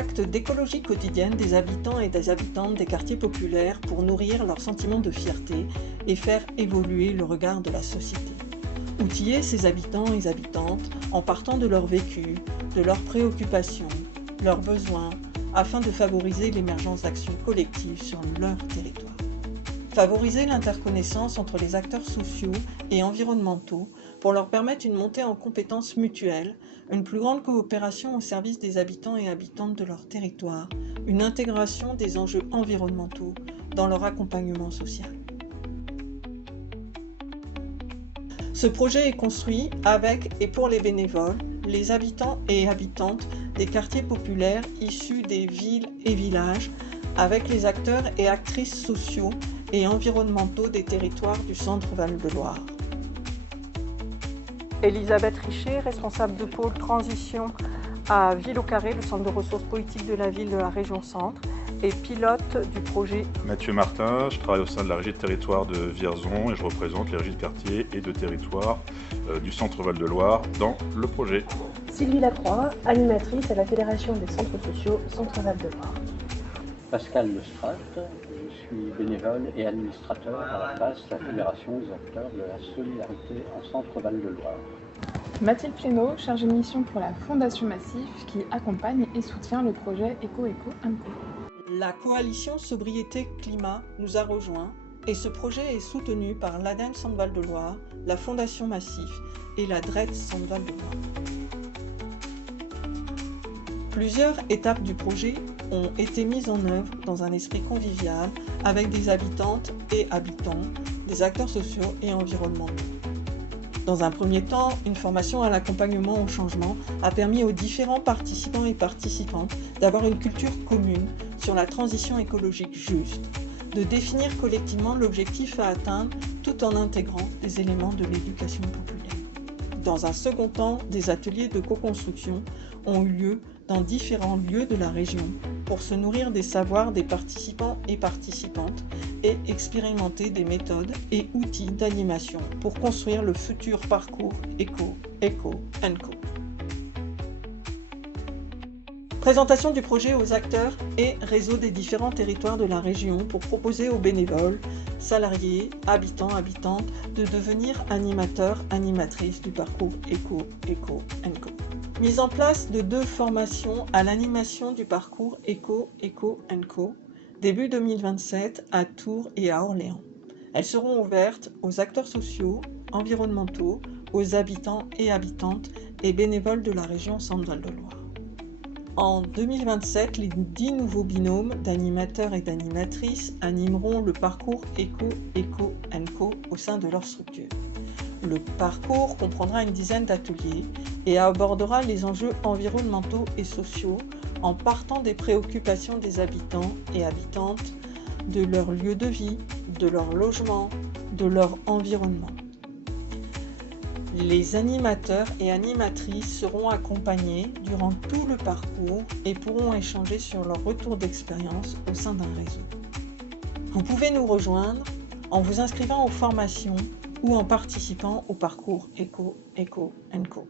acte d'écologie quotidienne des habitants et des habitantes des quartiers populaires pour nourrir leur sentiment de fierté et faire évoluer le regard de la société. Outiller ces habitants et habitantes en partant de leur vécu, de leurs préoccupations, leurs besoins, afin de favoriser l'émergence d'actions collectives sur leur territoire. Favoriser l'interconnaissance entre les acteurs sociaux et environnementaux pour leur permettre une montée en compétences mutuelles, une plus grande coopération au service des habitants et habitantes de leur territoire, une intégration des enjeux environnementaux dans leur accompagnement social. Ce projet est construit avec et pour les bénévoles, les habitants et habitantes des quartiers populaires issus des villes et villages, avec les acteurs et actrices sociaux et environnementaux des territoires du Centre Val-de-Loire. Elisabeth Richer, responsable de pôle transition à Ville au Carré, le centre de ressources politiques de la ville de la région Centre, et pilote du projet. Mathieu Martin, je travaille au sein de la régie de territoire de Vierzon et je représente les régies de quartier et de territoire du Centre Val-de-Loire dans le projet. Sylvie Lacroix, animatrice à la Fédération des centres sociaux Centre Val-de-Loire. Pascal Lestrade, je suis bénévole et administrateur à la FAS, la Fédération des acteurs de la solidarité en Centre Val-de-Loire. Mathilde Plénaud, chargée de mission pour la Fondation Massif qui accompagne et soutient le projet Eco-Eco-Anco. La coalition Sobriété Climat nous a rejoints et ce projet est soutenu par l'ADEME Centre Val-de-Loire, la Fondation Massif et la DRET Centre Val-de-Loire. Plusieurs étapes du projet ont été mises en œuvre dans un esprit convivial avec des habitantes et habitants, des acteurs sociaux et environnementaux. Dans un premier temps, une formation à l'accompagnement au changement a permis aux différents participants et participantes d'avoir une culture commune sur la transition écologique juste, de définir collectivement l'objectif à atteindre tout en intégrant des éléments de l'éducation populaire. Dans un second temps, des ateliers de co-construction ont eu lieu dans différents lieux de la région pour se nourrir des savoirs des participants et participantes et expérimenter des méthodes et outils d'animation pour construire le futur parcours Eco-Eco-Anco. Présentation du projet aux acteurs et réseaux des différents territoires de la région pour proposer aux bénévoles, salariés, habitants, habitantes de devenir animateurs, animatrices du parcours Eco-Eco-Anco. Mise en place de 2 formations à l'animation du parcours Eco-Eco-Anco, début 2027 à Tours et à Orléans. Elles seront ouvertes aux acteurs sociaux, environnementaux, aux habitants et habitantes et bénévoles de la région Centre Val-de-Loire. En 2027, les 10 nouveaux binômes d'animateurs et d'animatrices animeront le parcours Eco-Eco-Anco au sein de leur structure. Le parcours comprendra une dizaine d'ateliers et abordera les enjeux environnementaux et sociaux en partant des préoccupations des habitants et habitantes, de leur lieu de vie, de leur logement, de leur environnement. Les animateurs et animatrices seront accompagnés durant tout le parcours et pourront échanger sur leur retour d'expérience au sein d'un réseau. Vous pouvez nous rejoindre en vous inscrivant aux formations ou en participant au parcours Eco-Eco-Anco.